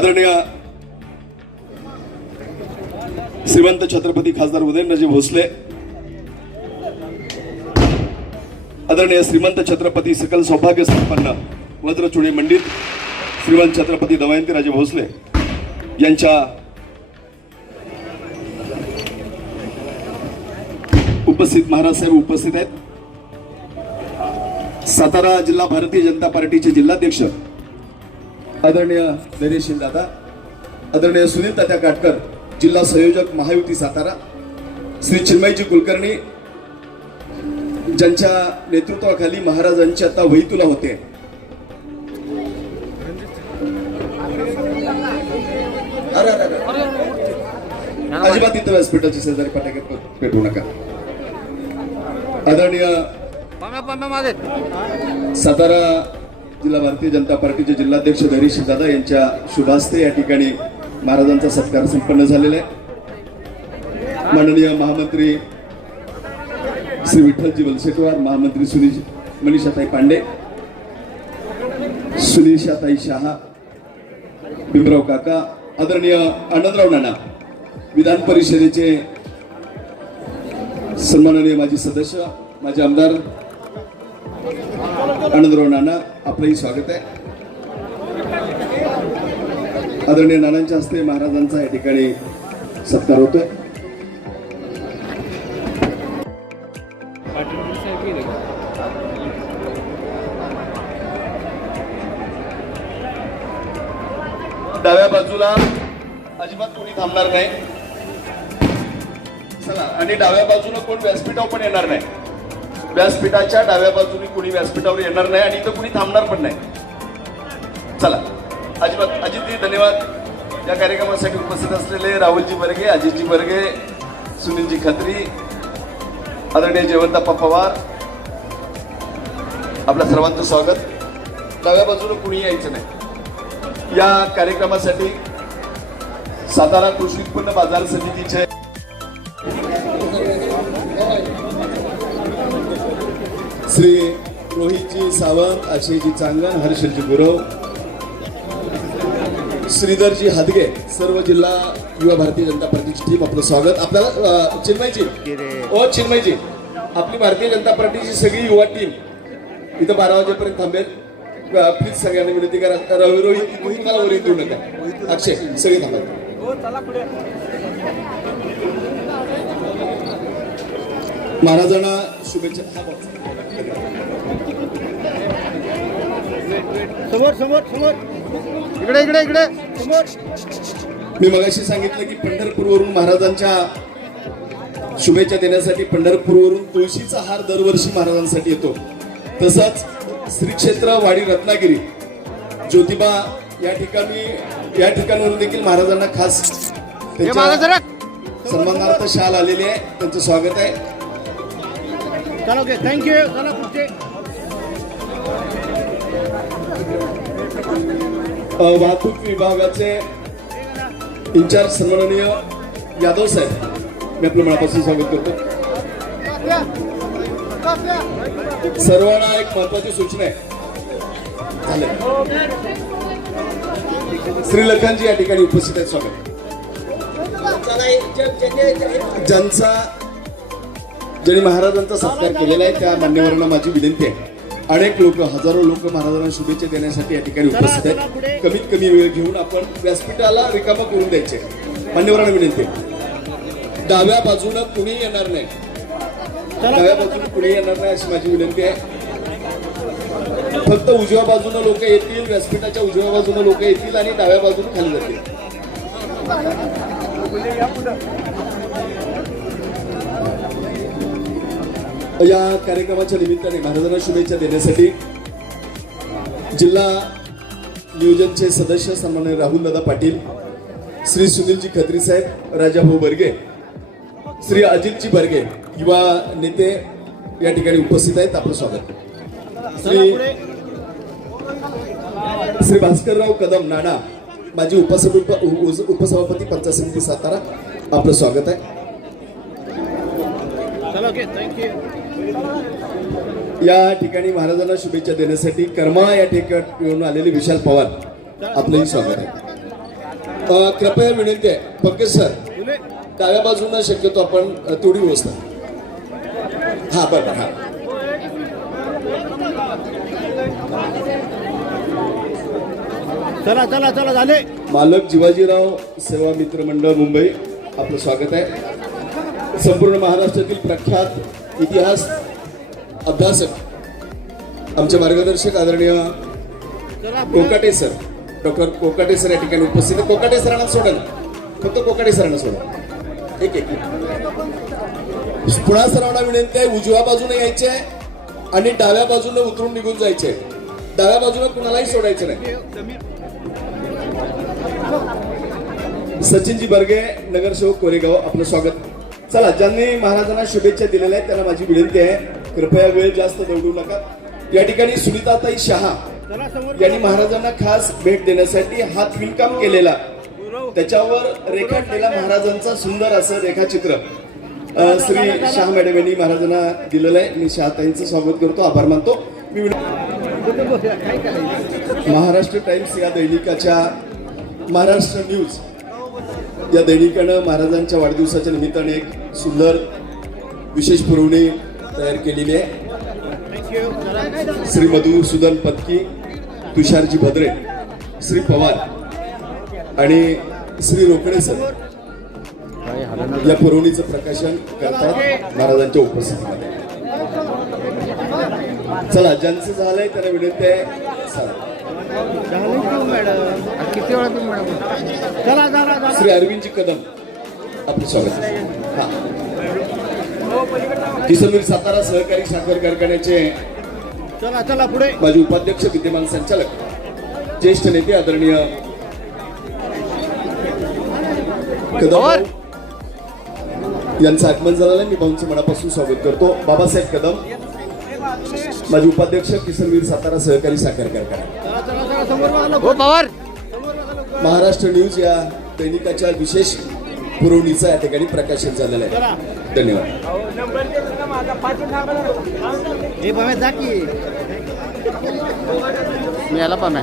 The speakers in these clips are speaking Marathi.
आदरणीय श्रीमंत छत्रपती खासदार उदयनराजे भोसले आदरणीय श्रीमंत छत्रपती सकल सौभाग्य संपन्न वज्रचुडी मंडित श्रीमंत छत्रपती दमयंतीराजे भोसले यांच्या उपस्थित महाराज साहेब उपस्थित आहेत. सातारा जिल्हा भारतीय जनता पार्टीचे जिल्हाध्यक्ष आदरणीय धैर्यशील दादा आदरणीय सुनील तात्या काटकर जिल्हा संयोजक महायुती सातारा श्री चिन्मयजी कुलकर्णी ज्यांच्या नेतृत्वाखाली महाराजांची आता वैतुला होते. अजिबात इथं व्यासपीठाची शेजारी पाठ्यात पेटवू नका. आदरणीय सातारा जिल्हा भारतीय जनता पार्टीचे जिल्हाध्यक्ष धैर्यश दादा यांच्या शुभास्ते या ठिकाणी महाराजांचा सत्कार संपन्न झालेला आहे. माननीय महामंत्री श्री विठ्ठलजी वलसेटवार महामंत्री सुनील मनीषाताई पांडे सुनीशाताई शहा भीमराव काका आदरणीय आनंदराव नाना विधान परिषदेचे सन्माननीय माजी सदस्य माझे आमदार आनंदराव नाना आपलंही स्वागत आहे आदरणीय नानांच्या हस्ते महाराजांचा या ठिकाणी सत्कार होतोय डाव्या बाजूला अजिबात कोणी थांबणार नाही. चला आणि डाव्या बाजूला कोण व्यासपीठावर पण येणार नाही. व्यासपीठाच्या डाव्या बाजूने कुणी व्यासपीठावर येणार नाही आणि इथं कुणी थांबणार पण नाही. चला. अजिबात अजितजी धन्यवाद. या कार्यक्रमासाठी उपस्थित असलेले राहुलजी बर्गे अजितजी बर्गे सुनीलजी खत्री आदरणीय जयवंतप्पा पवार आपल्या सर्वांचं स्वागत. डाव्या बाजूला कुणी यायचं नाही. या कार्यक्रमासाठी सातारा कृषी उत्पन्न बाजार समितीचे श्री रोहितजी सावंत अक्षयजी चांगण हर्षलजी गुरव श्रीधरजी हादगे सर्व जिल्हा युवा भारतीय जनता पार्टीची टीम आपलं स्वागत. आपल्याला चिन्मयजी. ओ चिन्मयजी आपली भारतीय जनता पार्टीची सगळी युवा टीम इथं बारा वाजेपर्यंत थांबेल. प्लीज सगळ्यांना विनंती करा. रवी रोहित मोहित मला वर येऊ नका. अक्षय सगळे थांबा. महाराजांना शुभेच्छा. समोर समोर समोर. इकडे इकडे इकडे. समोर. मी मगाशी सांगितलं की पंढरपूरवरून महाराजांच्या शुभेच्छा देण्यासाठी पंढरपूरवरून तुळशीचा हार दरवर्षी महाराजांसाठी येतो. तसंच श्री क्षेत्र वाडी रत्नागिरी ज्योतिबा या ठिकाणी या ठिकाणावरून देखील महाराजांना खास त्यांच्या सन्मानार्थ शाल आलेली आहे. त्यांचं स्वागत आहे. चला ओके थँक्यू चला पुढचे. वाहतूक विभागाचे इंचार्ज सन्माननीय यादव साहेब मी आपलं मनापासून स्वागत करतो. सर्वांना एक महत्वाची सूचना आहे. झाले. श्री लखनजी या ठिकाणी उपस्थित आहेत. स्वागत. ज्यांचा ज्यांनी महाराजांचा सत्कार केलेला आहे त्या मान्यवरांना माझी विनंती आहे. अनेक लोक हजारो लोक महाराजांना शुभेच्छा देण्यासाठी या ठिकाणी उपस्थित आहेत. कमीत कमी वेळ घेऊन आपण व्यासपीठाला रिकामा करून द्यायचे. मान्यवरांना विनंती आहे. डाव्या बाजूनं कुणी येणार नाही? डाव्या बाजूने कुणी येणार नाही अशी माझी विनंती आहे. फक्त उजव्या बाजूनं लोक येतील व्यासपीठाच्या उजव्या बाजूनं लोक येतील आणि डाव्या बाजूने खाली जातील. या कार्यक्रमाच्या निमित्ताने महाराजांना शुभेच्छा देण्यासाठी जिल्हा नियोजनचे सदस्य सन्मान्य राहुल दादा पाटील श्री सुनीलजी खत्री साहेब राजाभाऊ बर्गे श्री अजितजी बर्गे युवा नेते या ठिकाणी उपस्थित आहेत. आपलं स्वागत. श्री श्री भास्करराव कदम नाना माजी उपसभ उप- उपसभापती पंचायत समिती सातारा आपलं स्वागत आहे. थँक्यू या ठिकाणी महाराजांना शुभेच्छा देण्यासाठी कर्मा या ठिकाणी येऊन आलेले विशाल पवार आपलंही स्वागत आहे. कृपया विनंती आहे पंकज सर डाव्या बाजूनं शक्यतो आपण तेवढी व्यवस्था हा बरं हा. चला चला चला झाले. मालक जिवाजीराव सेवा मित्र मंडळ मुंबई आपलं स्वागत आहे. संपूर्ण महाराष्ट्रातील प्रख्यात इतिहास अभ्यासक आमचे मार्गदर्शक आदरणीय Kokate sir doctor Kokate sir या ठिकाणी उपस्थित कोकाटे सरांना सोडा ना. फक्त कोकाटे सरांना सोडा. एक एक. पुन्हा सरांना विनंती आहे उजव्या बाजूने यायचे आणि डाव्या बाजूने उतरून निघून जायचे डाव्या बाजूने कुणालाही सोडायचं नाही. सचिनजी बर्गे नगरसेवक कोरेगाव आपलं स्वागत. चला ज्यांनी महाराजांना शुभेच्छा दिलेल्या आहेत त्यांना माझी विनंती आहे कृपया वेळ जास्त दौडू नका. या ठिकाणी सुनीताताई शहा यांनी महाराजांना खास भेट देण्यासाठी हात विणकाम केलेला. त्याच्यावर रेखाटलेला महाराजांचा सुंदर असं रेखाचित्र. श्री शाह मॅडम यांनी महाराजांना दिलेलं आहे. मी शहाताईंचं स्वागत करतो आभार मानतो. मी महाराष्ट्र टाइम्स या दैनिकाच्या महाराष्ट्र न्यूज या दैनिकानं महाराजांच्या वाढदिवसाच्या निमित्ताने एक सुंदर विशेष पुरवणी तयार केलेली आहे. श्री मधुसूदन पत्की तुषारजी भद्रे श्री पवार आणि श्री रोकडे सर या पुरवणीचं प्रकाशन करतात महाराजांच्या उपस्थितीमध्ये. चला ज्यांचं झालंय त्यांना विनंती आहे. किती वेळा श्री अरविंदजी कदम. आपलं स्वागत. हा. किसनवीर सातारा सहकारी साखर कारखान्याचे चला चला पुढे. माजी उपाध्यक्ष विद्यमान संचालक ज्येष्ठ नेते आदरणीय कदम यांचं आगमन झालेलं मी भाऊंचं मनापासून स्वागत करतो. बाबासाहेब कदम माजी उपाध्यक्ष किसनवीर सातारा सहकारी साखर कारखाना. चला चला चला समोर बघा हो. महाराष्ट्र न्यूज या दैनिकाच्या विशेष पुरवणीचं या ठिकाणी प्रकाशन झालेलं आहे. धन्यवाद. याला पण.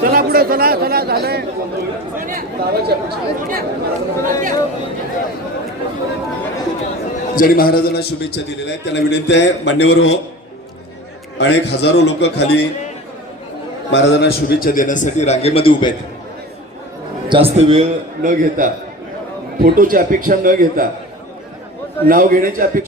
चला पुढे चला चला झालंय. ज्यांनी महाराजांना शुभेच्छा दिलेल्या आहेत. त्यांना विनंती आहे मान्यवर हो. अनेक हजारो लोक खाली महाराजांना शुभेच्छा देण्यासाठी रांगेमध्ये उभे आहेत. जास्त वेळ न घेता फोटोची अपेक्षा न घेता नाव घेण्याची अपेक्षा